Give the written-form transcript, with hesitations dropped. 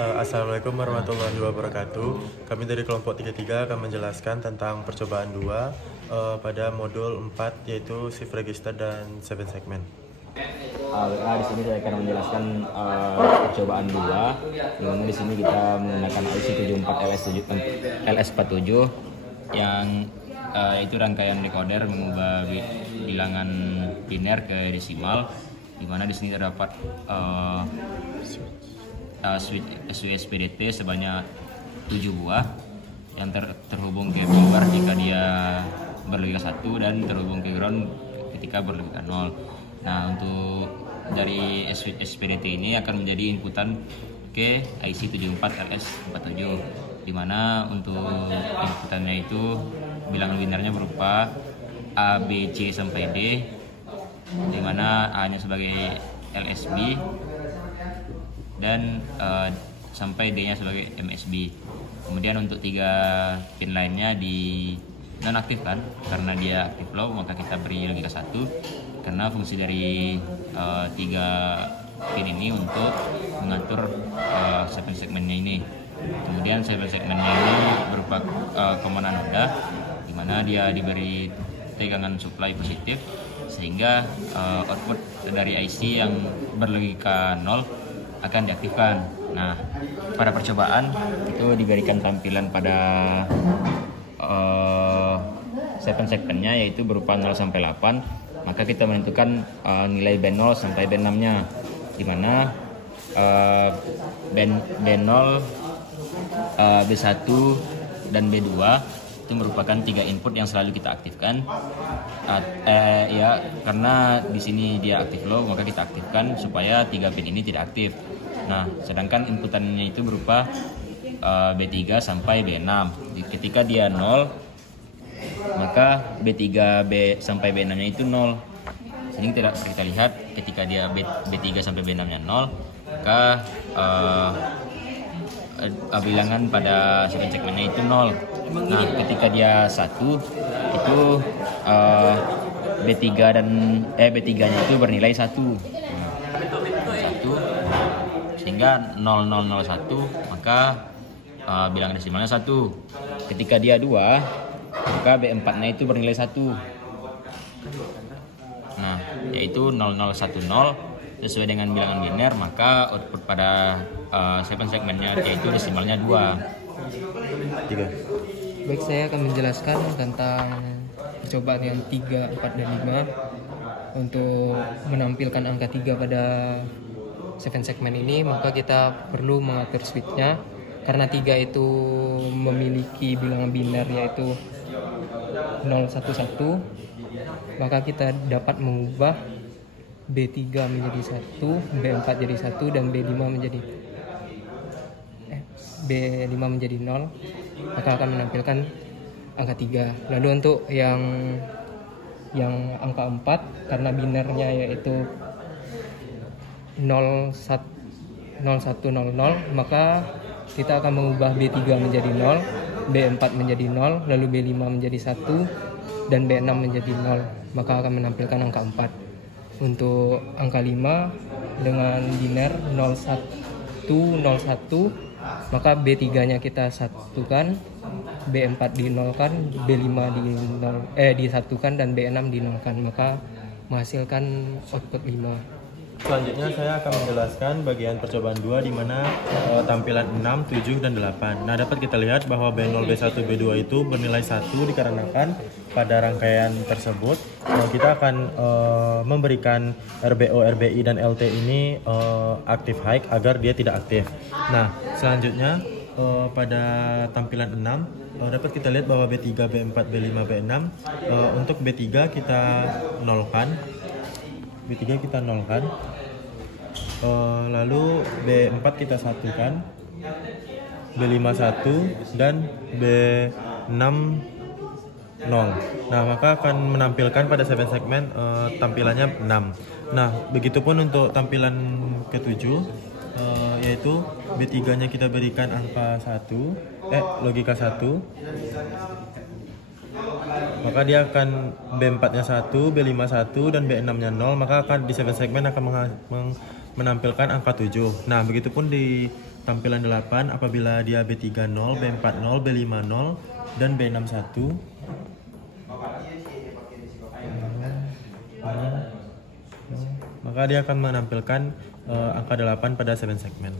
Assalamualaikum warahmatullahi wabarakatuh. Kami dari kelompok 33 akan menjelaskan tentang percobaan 2 pada modul 4 yaitu shift register dan 7 segment. Di sini saya akan menjelaskan percobaan 2, di mana di sini kita menggunakan IC 74 LS47 yang itu rangkaian decoder mengubah bilangan biner ke desimal, di mana di sini terdapat switch SPDT sebanyak 7 buah yang terhubung ke power jika dia berlogika 1 dan terhubung ke ground ketika berlogika 0. Nah, untuk dari switch SPDT ini akan menjadi inputan ke IC 74LS47, di mana untuk inputannya itu bilangan binarnya berupa A, B, C sampai D, di mana A-nya sebagai LSB dan sampai D-nya sebagai MSB. Kemudian untuk 3 pin lainnya di nonaktifkan karena dia aktif low, maka kita beri logika 1 karena fungsi dari 3 pin ini untuk mengatur 7 segmennya ini. Kemudian 7 segmennya ini berupa komponen anoda, di mana dia diberi tegangan supply positif sehingga output dari IC yang berlogika 0 akan diaktifkan. Nah, pada percobaan itu diberikan tampilan pada 7 segmennya yaitu berupa 0 sampai 8. Maka kita menentukan nilai B0 sampai B6 nya, di mana B0, B1 dan B2 itu merupakan 3 input yang selalu kita aktifkan. Karena di sini dia aktif low, maka kita aktifkan supaya 3 pin ini tidak aktif. Nah, sedangkan inputannya itu berupa B3 sampai B6. Ketika dia 0, maka B3 sampai B6 nya itu 0. Sini kita lihat ketika dia B3 sampai B6 nya 0, maka bilangan pada 7 segmennya itu 0. Nah, ketika dia 1 itu B3-nya itu bernilai 1. Sehingga 0001, maka bilangan desimalnya 1. Ketika dia 2, maka B4-nya itu bernilai 1. Nah, yaitu 0010 sesuai dengan bilangan biner, maka output pada 7 segmennya yaitu desimalnya 2. 3. Baik, saya akan menjelaskan tentang percobaan yang 3, 4, dan 5 untuk menampilkan angka 3 pada 7 segmen ini. Maka kita perlu mengatur switchnya karena 3 itu memiliki bilangan biner yaitu 011, maka kita dapat mengubah B3 menjadi 1, B4 jadi 1, dan B5 menjadi 0, maka akan menampilkan angka 3. Lalu untuk yang angka 4, karena binernya yaitu 0100, maka kita akan mengubah B3 menjadi 0, B4 menjadi 0, lalu B5 menjadi 1, dan B6 menjadi 0, maka akan menampilkan angka 4. Untuk angka 5 dengan biner 0101, maka B3-nya kita satukan, B4 dinolkan, B5 disatukan, dan B6 dinolkan, maka menghasilkan output 5. Selanjutnya saya akan menjelaskan bagian percobaan 2 di mana tampilan 6, 7, dan 8. Nah, dapat kita lihat bahwa B0, B1, B2 itu bernilai 1 dikarenakan pada rangkaian tersebut kita akan memberikan RBO, RBI, dan LT ini aktif high agar dia tidak aktif. Nah, selanjutnya pada tampilan 6 dapat kita lihat bahwa B3, B4, B5, B6 untuk B3 kita nolkan. Lalu B4 kita satukan, B5 1, dan B6 0. Nah, maka akan menampilkan pada 7 segmen tampilannya 6. Nah, begitupun untuk tampilan ke-7 yaitu B3 nya kita berikan angka 1, logika 1, maka dia akan B4 nya 1, B5 1, dan B6 nya 0, maka akan di 7 segmen akan menampilkan angka 7. Nah, begitupun di tampilan 8 apabila dia B30, B40, B50, dan B61. Maka dia akan menampilkan angka 8 pada 7 segmen.